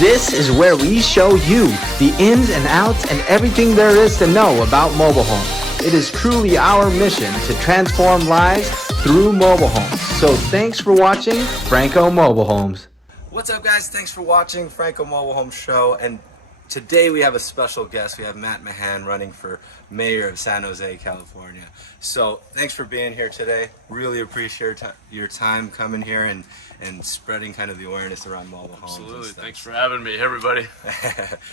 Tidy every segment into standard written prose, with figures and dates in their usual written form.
This is where we show you the ins and outs and everything there is to know about mobile homes. It is truly our mission to transform lives through mobile homes. So thanks for watching Franco Mobile Homes. What's up, guys? Thanks for watching Franco Mobile Home Show. And today we have a special guest. We have Matt Mahan running for mayor of San Jose, California. So thanks for being here today. Really appreciate your time coming here and spreading kind of the awareness around mobile homes. Absolutely. Thanks for having me. Hey, everybody.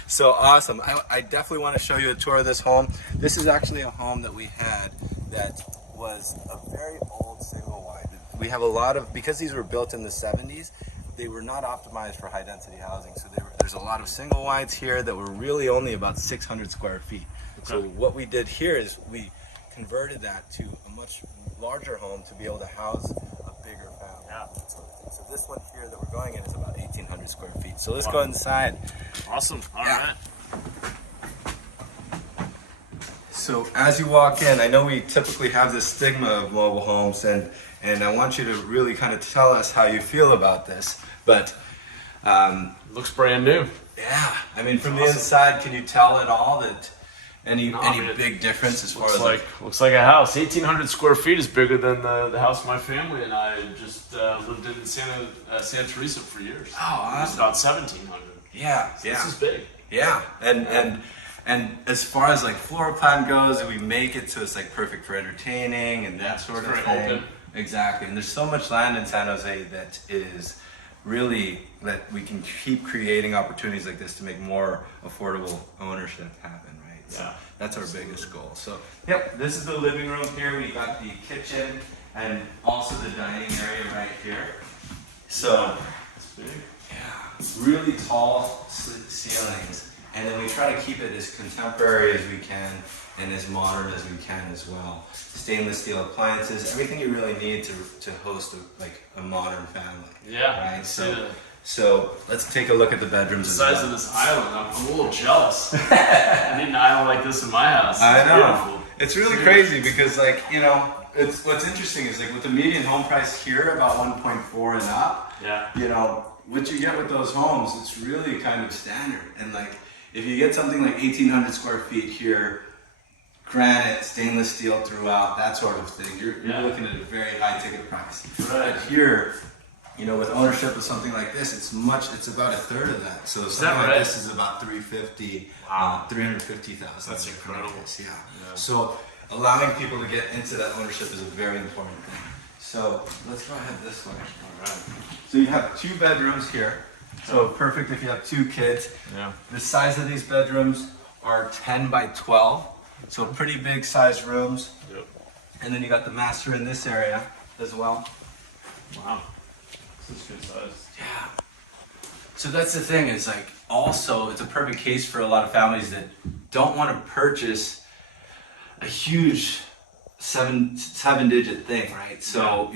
So awesome. I definitely want to show you a tour of this home. This is actually a home that we had that was a very old single wide. We have a lot of, because these were built in the 70s, they were not optimized for high density housing. So there's a lot of single wides here that were really only about 600 square feet. Okay. So what we did here is we converted that to a much larger home to be able to house a bigger family. Yeah. So this one here that we're going in is about 1,800 square feet. So let's go inside. Awesome. All right. So as you walk in, I know we typically have this stigma of mobile homes, and I want you to really kind of tell us how you feel about this. But looks brand new. Yeah, I mean, from the inside, can you tell at all that any big difference as far as looks like a house. 1,800 square feet is bigger than the house my family and I just lived in Santa Teresa for years. Oh, awesome. It's about 1,700. Yeah, so this is big. Yeah, and as far as like floor plan goes, we make it so it's like perfect for entertaining and that sort of thing. Open. Exactly, and there's so much land in San Jose that is really that we can keep creating opportunities like this to make more affordable ownership happen, right? So yeah, that's our biggest goal. So, yep, this is the living room here. We got the kitchen and also the dining area right here. So, it's big. Yeah, really tall ceilings, and then we try to keep it as contemporary as we can and as modern as we can as well. Stainless steel appliances, everything you really need to host a modern family. Yeah. Right. So let's take a look at the bedrooms. The size of this island, I'm a little jealous. I need an island like this in my house. I know. Beautiful. It's really crazy because it's what's interesting is with the median home price here about 1.4 and up. Yeah. What you get with those homes, it's really kind of standard. And if you get something like 1,800 square feet here, granite, stainless steel throughout, that sort of thing, you're looking at a very high ticket price. Right. But here, with ownership of something like this, it's about a third of that. So something like this is about $350,000. Wow. $350,000. That's incredible. Yeah. So allowing people to get into that ownership is a very important thing. So let's go ahead this way. All right. So you have 2 bedrooms here. So perfect if you have 2 kids. Yeah. The size of these bedrooms are 10 by 12. So pretty big sized rooms. Yep. And then you got the master in this area as well. Wow. This is good size. Yeah. So that's the thing is also it's a perfect case for a lot of families that don't want to purchase a huge seven digit thing, right? So,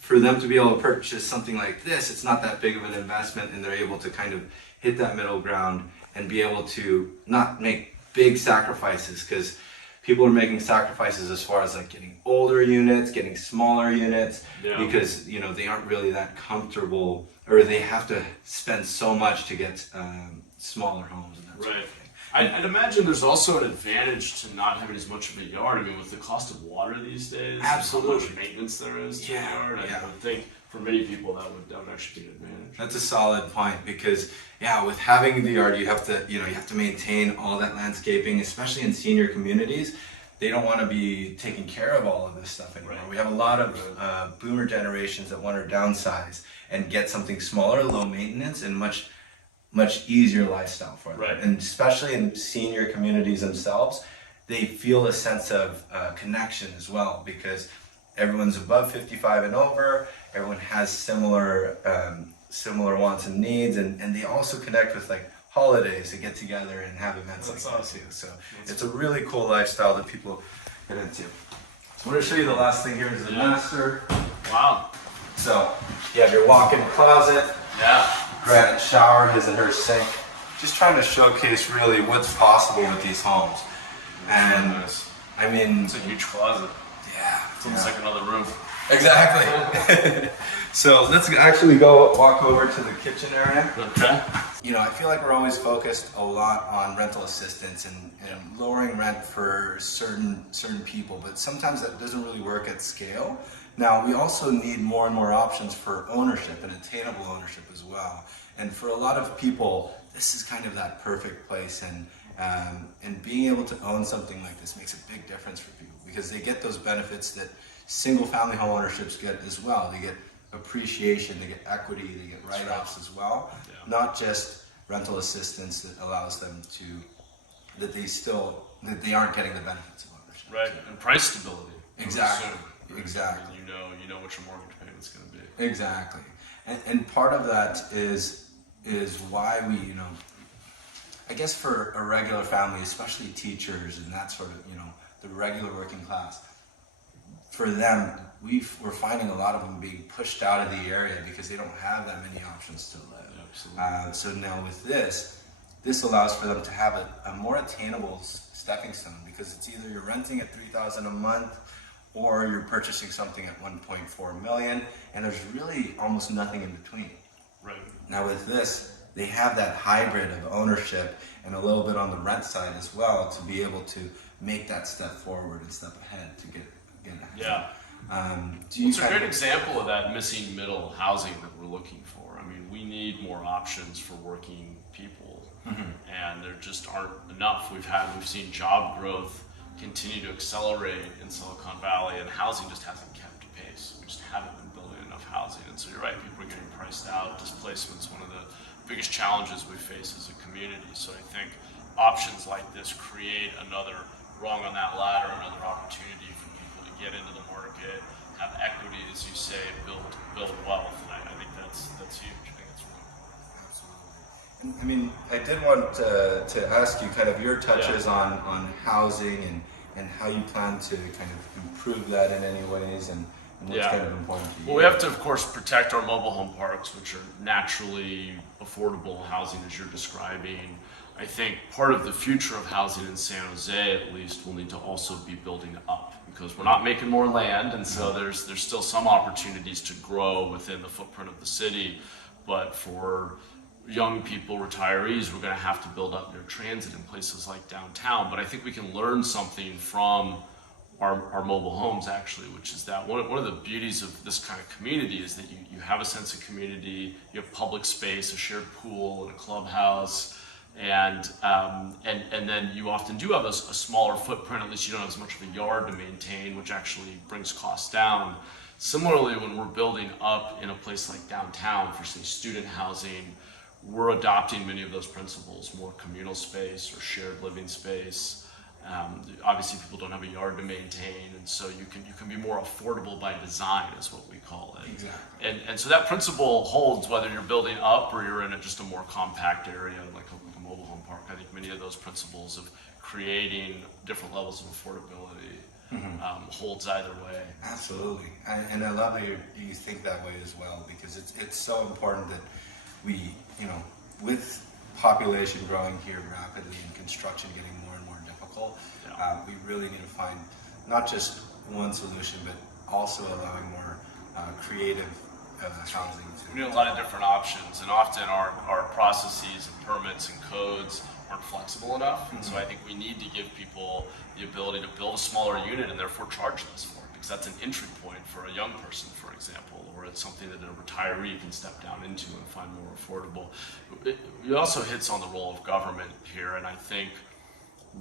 for them to be able to purchase something like this, it's not that big of an investment and they're able to kind of hit that middle ground and be able to not make big sacrifices, because people are making sacrifices as far as getting older units, getting smaller units, because they aren't really that comfortable, or they have to spend so much to get smaller homes and that sort of thing. I'd imagine there's also an advantage to not having as much of a yard. I mean, with the cost of water these days, absolutely, how much maintenance there is to a yard, I would think for many people that would actually be an advantage. That's a solid point, because with having the yard, you have to maintain all that landscaping, especially in senior communities. They don't want to be taking care of all of this stuff anymore. Right. We have a lot of boomer generations that want to downsize and get something smaller, low maintenance, and much easier lifestyle for them. Right. And especially in senior communities themselves, they feel a sense of connection as well, because everyone's above 55 and over. Everyone has similar wants and needs, and they also connect with holidays to get together and have events like that too. So it's a really cool lifestyle that people get into. So I'm going to show you the last thing here is the master. Wow. So you have your walk-in closet. Yeah. Granite shower, his and her sink. Just trying to showcase really what's possible with these homes. And I mean, it's a huge closet. Yeah. It's almost like another room. Exactly. So let's actually go walk over to the kitchen area. Okay. You know, I feel like we're always focused a lot on rental assistance and lowering rent for certain people, but sometimes that doesn't really work at scale. Now, we also need more and more options for ownership and attainable ownership as well. And for a lot of people, this is kind of that perfect place, and being able to own something like this makes a big difference for people because they get those benefits that single-family home ownerships get as well. They get appreciation, they get equity, they get write-offs as well. Yeah. Not just rental assistance that allows them to, that they aren't getting the benefits of ownership. Right, and price stability. Exactly. Right? Exactly. I mean, you know what your mortgage payment's going to be. Exactly. And part of that is why we, you know, I guess for a regular family, especially teachers and that sort of, you know, the regular working class, for them, we're finding a lot of them being pushed out of the area because they don't have that many options to live. Absolutely. So now with this allows for them to have a more attainable stepping stone because it's either you're renting at $3,000 a month or you're purchasing something at 1.4 million, and there's really almost nothing in between. Right. Now with this, they have that hybrid of ownership and a little bit on the rent side as well to be able to make that step forward and step ahead to get ahead. Yeah. It's a great example of that missing middle housing that we're looking for. I mean, we need more options for working people, and there just aren't enough. We've seen job growth continue to accelerate in Silicon Valley, and housing just hasn't kept pace. We just haven't been building enough housing, and so you're right, people are getting priced out. Displacement's one of the biggest challenges we face as a community. So I think options like this create another rung on that ladder, another opportunity for people to get into the market, have equity, as you say, build wealth. And I think that's huge. I think that's really important. Absolutely. I mean, I did want to ask you kind of your touches on housing and how you plan to kind of improve that in any ways and what's kind of important to you. Well, we have to, of course, protect our mobile home parks, which are naturally affordable housing, as you're describing. I think part of the future of housing in San Jose, at least, will need to also be building up because we're not making more land, and so there's still some opportunities to grow within the footprint of the city. But for young people, retirees, we're going to have to build up their transit in places like downtown. But I think we can learn something from our mobile homes, actually, which is that one of the beauties of this kind of community is that you have a sense of community, you have public space, a shared pool, and a clubhouse. And then you often do have a smaller footprint, at least you don't have as much of a yard to maintain, which actually brings costs down. Similarly, when we're building up in a place like downtown for, say, student housing, we're adopting many of those principles, more communal space or shared living space. Obviously, people don't have a yard to maintain, and so you can be more affordable by design, is what we call it. Exactly. And so that principle holds whether you're building up or you're in just a more compact area like a mobile home park. I think many of those principles of creating different levels of affordability holds either way. Absolutely, and I love that you think that way as well because it's so important that we, you know, with population growing here rapidly and construction getting more and more difficult, we really need to find not just one solution, but also allowing more creative housing. We need a lot of different options, and often our processes and permits and codes aren't flexible enough. And so I think we need to give people the ability to build a smaller unit and therefore charge less for it, because that's an entry point for a young person, for example, or it's something that a retiree can step down into and find more affordable. It also hits on the role of government here, and I think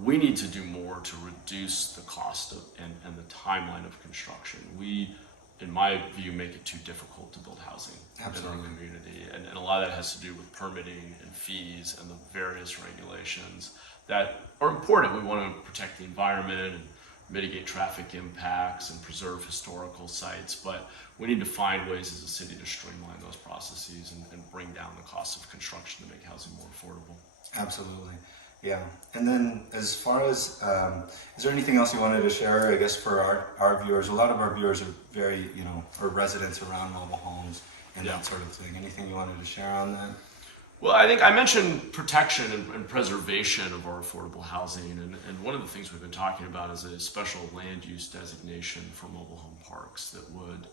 we need to do more to reduce the cost and the timeline of construction. We, in my view, make it too difficult to build housing in our community. And a lot of that has to do with permitting and fees and the various regulations that are important. We want to protect the environment and mitigate traffic impacts and preserve historical sites, but we need to find ways as a city to streamline those processes and bring down the cost of construction to make housing more affordable. Absolutely. Yeah, and then as far as, is there anything else you wanted to share, I guess, for our viewers? A lot of our viewers are very, are residents around mobile homes and that sort of thing. Anything you wanted to share on that? Well, I think I mentioned protection and preservation of our affordable housing, and one of the things we've been talking about is a special land use designation for mobile home parks that would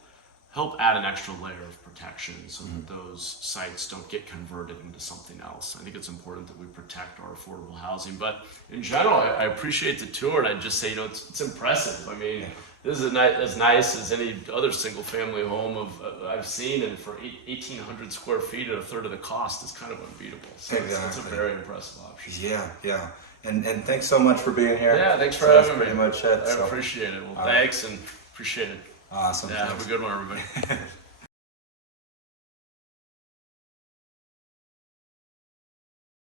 help add an extra layer of protection so that those sites don't get converted into something else. I think it's important that we protect our affordable housing, but in general, I appreciate the tour, and I'd just say, it's impressive. I mean, this is as nice as any other single-family home I've seen, and for 1,800 square feet at a third of the cost is kind of unbeatable. So it's a very impressive option. Yeah. And thanks so much for being here. Yeah, thanks for So that's having me. pretty much it. I appreciate it. Well, thanks, and appreciate it. Awesome. Yeah, have a good one, everybody.